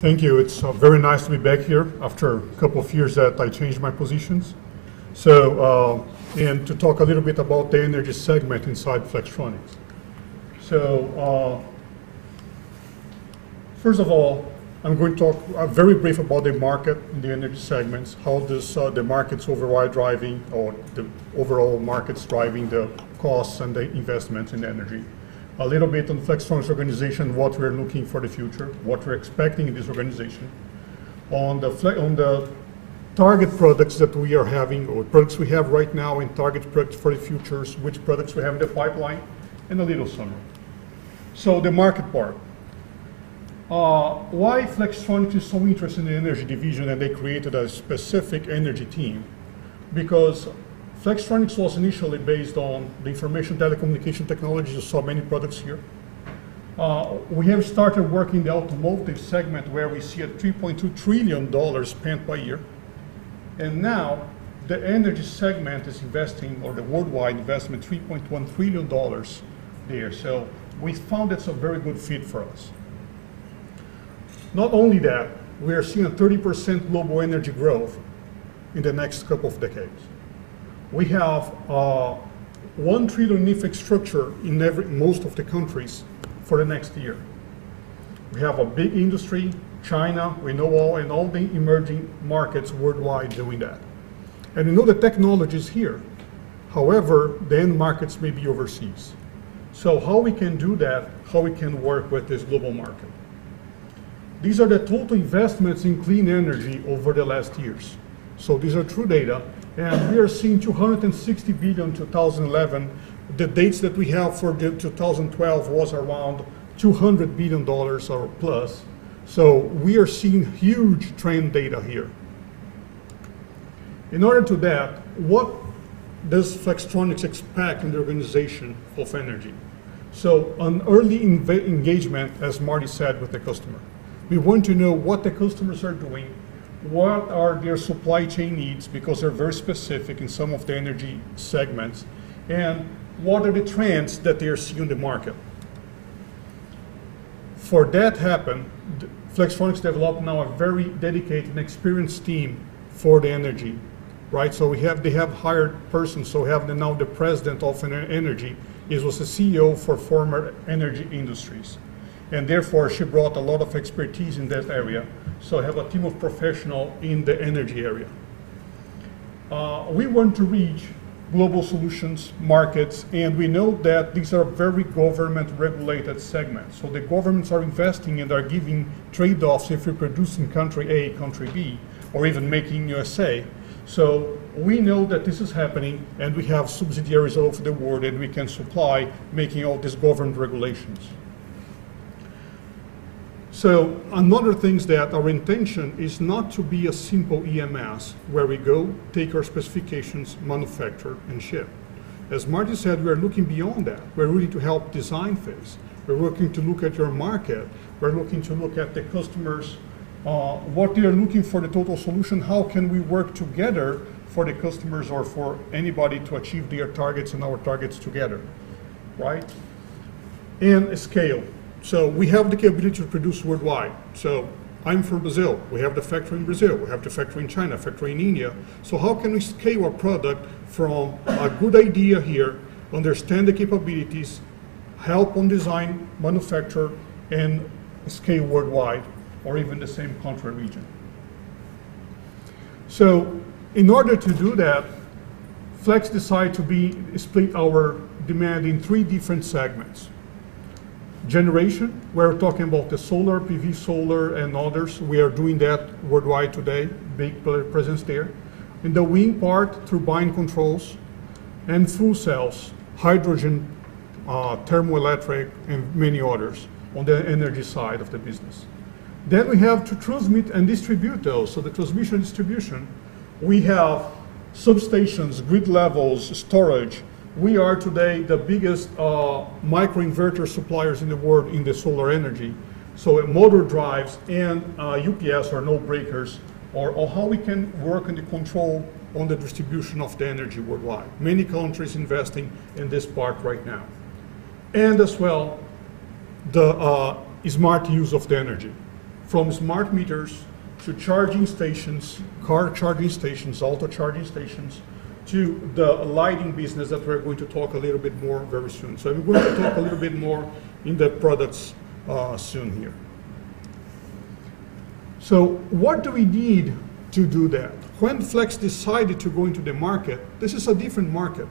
Thank you. It's very nice to be back here after a couple of years that I changed my positions. And to talk a little bit about the energy segment inside Flextronics. First of all, I'm going to talk very brief about the market in the energy segments, how the market's overall driving, or the overall market's driving the costs and the investments in energy. A little bit on Flextronics organization, what we're looking for the future, what we're expecting in this organization. On the target products that we are having, or products we have right now, and target products for the futures, which products we have in the pipeline, and a little summary. So the market part. Why Flextronics is so interested in the energy division and they created a specific energy team? Because Flextronics was initially based on the information telecommunication technologies. You saw many products here. We have started working in the automotive segment where we see a $3.2 trillion spent per year. And now the energy segment is investing, or the worldwide investment, $3.1 trillion there. So we found it's a very good fit for us. Not only that, we are seeing a 30% global energy growth in the next couple of decades. We have 1 trillion infrastructure in most of the countries for the next year. We have a big industry, China, we know all, and all the emerging markets worldwide doing that. And we know the technology is here. However, the end markets may be overseas. So how we can do that, how we can work with this global market. These are the total investments in clean energy over the last years. So these are true data. And we are seeing 260 billion in 2011. The dates that we have for 2012 was around $200 billion or plus. So we are seeing huge trend data here. In order to that, what does Flextronics expect in the organization of energy? So an early engagement, as Marty said, with the customer. We want to know what the customers are doing, what are their supply chain needs, because they're very specific in some of the energy segments, and what are the trends that they are seeing in the market. For that to happen, Flextronics developed now a very dedicated and experienced team for the energy, right? So they have hired persons, so we have now the president of energy was the CEO for former energy industries. And therefore, she brought a lot of expertise in that area. So I have a team of professionals in the energy area. We want to reach global solutions, markets, and we know that these are very government-regulated segments. So the governments are investing and are giving trade-offs if we produce in country A, country B, or even making USA. So we know that this is happening, and we have subsidiaries all over the world, and we can supply making all these government regulations. So another thing is that our intention is not to be a simple EMS where we go, take our specifications, manufacture, and ship. As Marty said, we are looking beyond that. We're looking to help design phase. We're looking to look at your market. We're looking to look at the customers, what they are looking for the total solution. How can we work together for the customers or for anybody to achieve their targets and our targets together, right? And scale. So we have the capability to produce worldwide. So I'm from Brazil. We have the factory in Brazil. We have the factory in China, factory in India. So how can we scale our product from a good idea here, understand the capabilities, help on design, manufacture, and scale worldwide, or even the same country region? So in order to do that, Flex decided to split our demand in 3 different segments. Generation, we're talking about the solar, PV solar, and others. We are doing that worldwide today, big presence there. In the wind part, turbine controls, and fuel cells, hydrogen, thermoelectric, and many others on the energy side of the business. Then we have to transmit and distribute those. So the transmission and distribution, we have substations, grid levels, storage. We are today the biggest microinverter suppliers in the world in the solar energy. So motor drives and UPS are no breakers, or how we can work on the control on the distribution of the energy worldwide. Many countries investing in this part right now. And as well, the smart use of the energy. from smart meters to charging stations, car charging stations, auto charging stations, to the lighting business that we're going to talk a little bit more very soon. So I'm going to talk a little bit more in the products soon here. So what do we need to do that? When Flex decided to go into the market, this is a different market.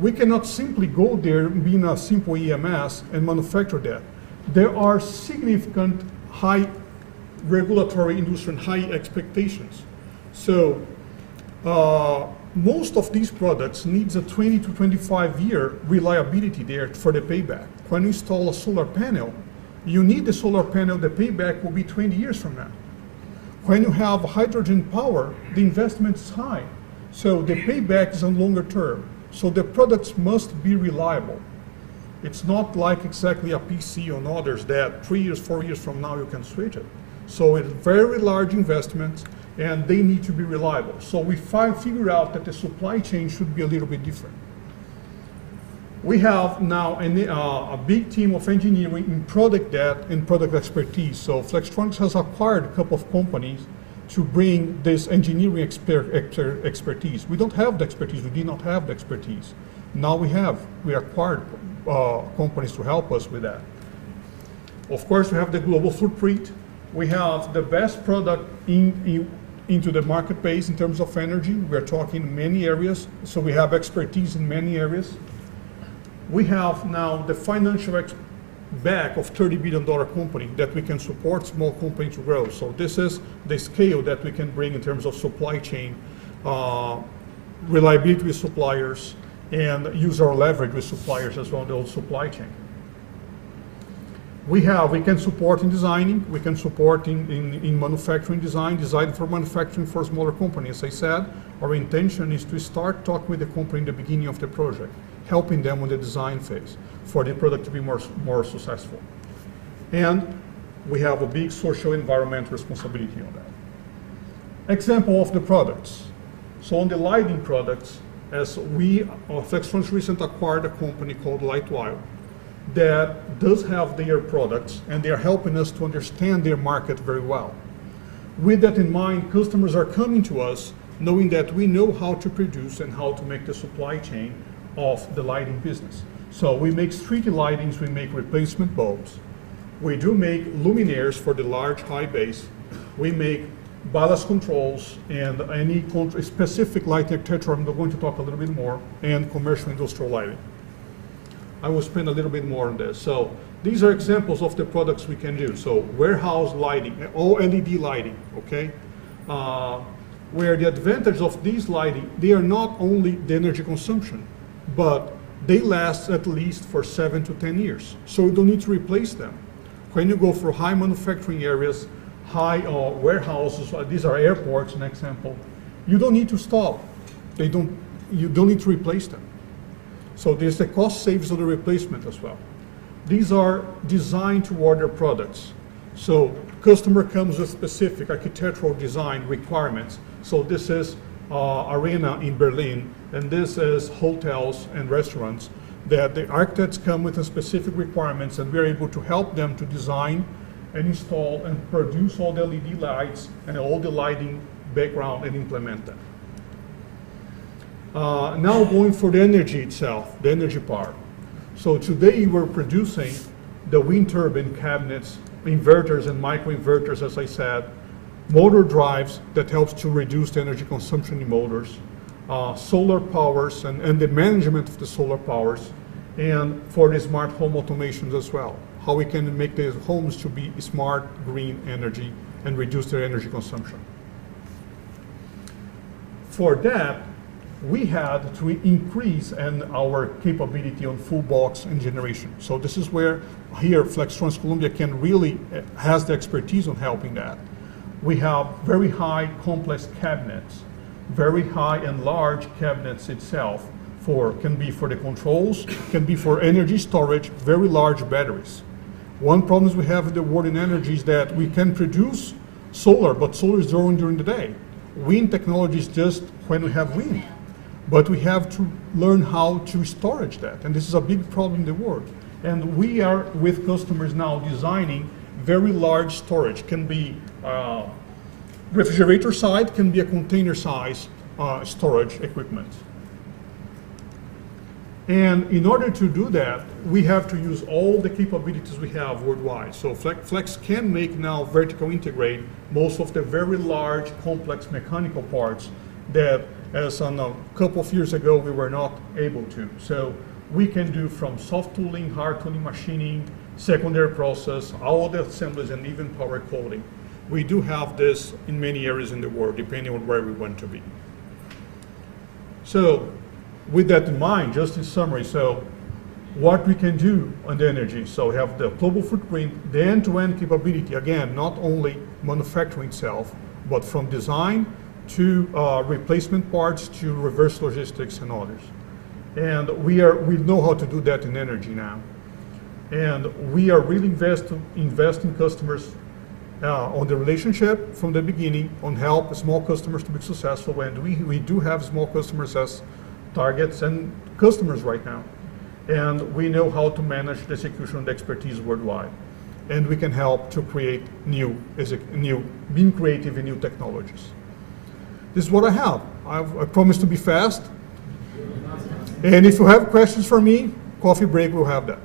We cannot simply go there being a simple EMS and manufacture that. There are significant high regulatory industry and high expectations. So most of these products needs a 20 to 25 year reliability there for the payback. When you install a solar panel, you need the solar panel, the payback will be 20 years from now. When you have hydrogen power, the investment is high. So the payback is on longer term. So the products must be reliable. It's not like exactly a PC or others that 3 years, 4 years from now you can switch it. So it's very large investments and they need to be reliable. So we figure out that the supply chain should be a little bit different. We have now a big team of engineering in product depth and product expertise. So Flextronics has acquired a couple of companies to bring this engineering expertise. We don't have the expertise, we did not have the expertise. Now we acquired companies to help us with that. Of course, we have the global footprint. We have the best product into the marketplace in terms of energy. We're talking many areas, so we have expertise in many areas. We have now the financial back of $30 billion company that we can support small company to grow. So this is the scale that we can bring in terms of supply chain, reliability with suppliers, and use our leverage with suppliers as well in the whole supply chain. We can support in designing, we can support in manufacturing design for manufacturing for smaller companies. As I said, our intention is to start talking with the company in the beginning of the project, helping them on the design phase for the product to be more successful. And we have a big social environmental responsibility on that. Example of the products. So on the lighting products, as Flextronics recently acquired a company called Lightwire that does have their products, and they are helping us to understand their market very well. With that in mind, customers are coming to us knowing that we know how to produce and how to make the supply chain of the lighting business. So we make street lightings, we make replacement bulbs. We do make luminaires for the large high base. We make ballast controls and any specific lighting architecture, I'm going to talk a little bit more, and commercial industrial lighting. I will spend a little bit more on this. So these are examples of the products we can do. So warehouse lighting, all LED lighting, okay? Where the advantage of these lighting, they are not only the energy consumption, but they last at least for 7 to 10 years. So you don't need to replace them. When you go for high manufacturing areas, high warehouses, these are airports, an example, you don't need to stop. You don't need to replace them. So there's the cost savings of the replacement as well. These are designed to order products. So customer comes with specific architectural design requirements. So this is arena in Berlin, and this is hotels and restaurants that the architects come with the specific requirements, and we're able to help them to design and install and produce all the LED lights and all the lighting background and implement them. Now going for the energy itself, the energy part. So today we're producing the wind turbine cabinets, inverters and microinverters, as I said, motor drives that helps to reduce the energy consumption in motors, solar powers and the management of the solar powers, and for the smart home automations as well. How we can make the homes to be smart, green energy and reduce their energy consumption. For that, we had to increase our capability on full box and generation. So this is where here Flextronics Columbia can really has the expertise on helping that. We have very high complex cabinets, very high and large cabinets itself can be for the controls, can be for energy storage, very large batteries. One problem we have in the world in energy is that we can produce solar, but solar is growing during the day. Wind technology is just when we have wind. But we have to learn how to storage that, and this is a big problem in the world. And we are with customers now designing very large storage. Can be refrigerator side, can be a container size storage equipment. And in order to do that, we have to use all the capabilities we have worldwide. So Flex can make now vertical integrate most of the very large, complex mechanical parts that, as on a couple of years ago, we were not able to. So we can do from soft tooling, hard tooling, machining, secondary process, all the assemblies, and even power coating. We do have this in many areas in the world, depending on where we want to be. So with that in mind, just in summary, so what we can do on the energy. So we have the global footprint, the end-to-end capability, again, not only manufacturing itself, but from design to replacement parts to reverse logistics and others. And we know how to do that in energy now. And we are really investing customers on the relationship from the beginning, on help small customers to be successful. And we do have small customers as targets and customers right now. And we know how to manage the execution and the expertise worldwide. And we can help to create being creative in new technologies. This is what I have. I promise to be fast. And if you have questions for me, coffee break, we'll have that.